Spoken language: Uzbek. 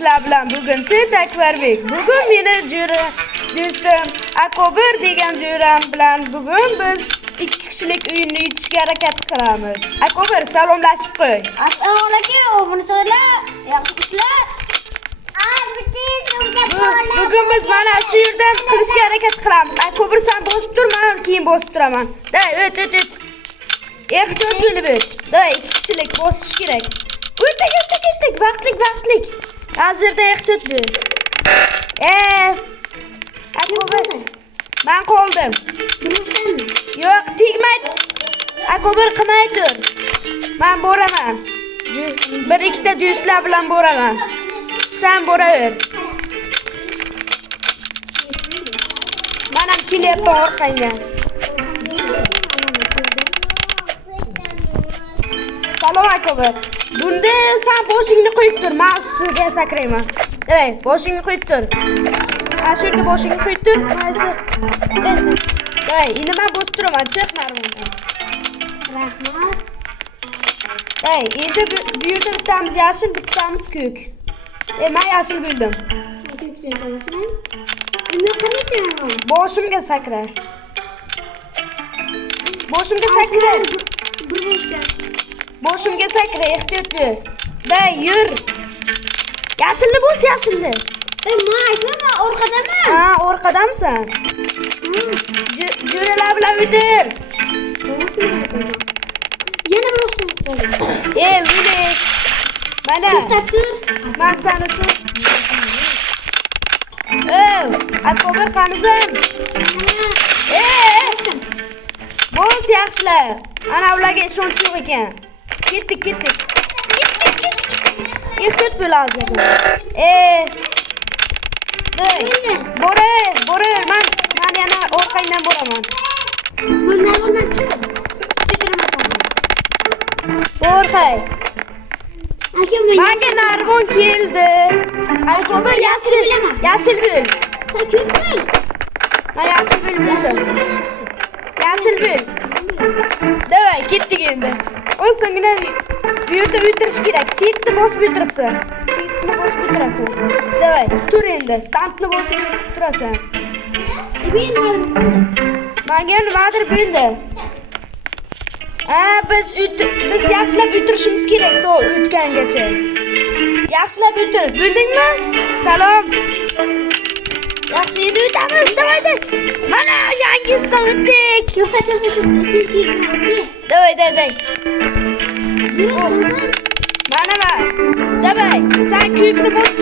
Sizlar bilan bugun Akbarbek. Bugun meni do'stim Akobir degan jo'ram bilan bugun biz 2 kishilik o'yinni yutishga harakat qilamiz. Akobir, salomlashib qo'y. Assalomu alaykum, obunachilar, yaxshimisizlar? Bugun biz mana shu yerdan qilishga harakat qilamiz. Akobir, sen bosib tur, men keyin bosib turaman. Day, o't. Ehtiyot bo'lib o't. Day, 2 kishilik bosish kerak. O'tdik. Vaqtlik. Hozirda ehtiyot bo'l. Akobir, men qoldim. Yo'q, tegmaydi. Akobir, qilmay tur. Men boraman. Bir ikkita do'stlar bilan boraman. Sen boraver. Men ham kelyapman orqangdan. Salom Akobir. Bunda sen boshingni qo'yib tur, men ustiga sakrayman. Boshingni qo'yib tur. Mana shu yerga boshingni qo'yib tur. Endi men bosib turaman, chiq narvondan. Rahmat. Endi bu yerda bittamiz yashil, bittamiz ko'k. Men yashil bildim. Boshimga sakra. Boshimga sakra, ehtiyot bo'l. Yur. Yashilni bos, yashilni. Men aytmayman, orqadaman. Ha, orqadamisan? Jo'ralar bilan o'tir. Yana bir o'sib qoldim. O'lik. Mana. To'xtab tur. Men seni uchun. Akobir qanisan? Bos, yaxshilar. Ana ularga ishonch yo'q ekan. Ketdik. Ehtiyot bo'l hozir. Boraver. Men yana orqangdan boraman. Bundan chiq. Qo'rqay. Menga narvon keldi. Akobir, yashil bo'l. Sen ko'k bo'l. Men yashil bo'ldim. Yashil bo'l. Davay, ketdik endi. O'zingni bu yerda o'tirish kerak. Setni bosib o'tiribsan. Davay, tur endi. Standni bosib turasan. Menga nimadir bo'ldi. Biz yaxshilab o'tirishimiz kerak to o'tgangacha. Yaxshilab o'tir. Bildingmi? Salom. Yaxshi endi o'tamiz. Davay. Mana yangi ustdan o'tdik. Davay. Mana. Davay. Sen ko'kni bosib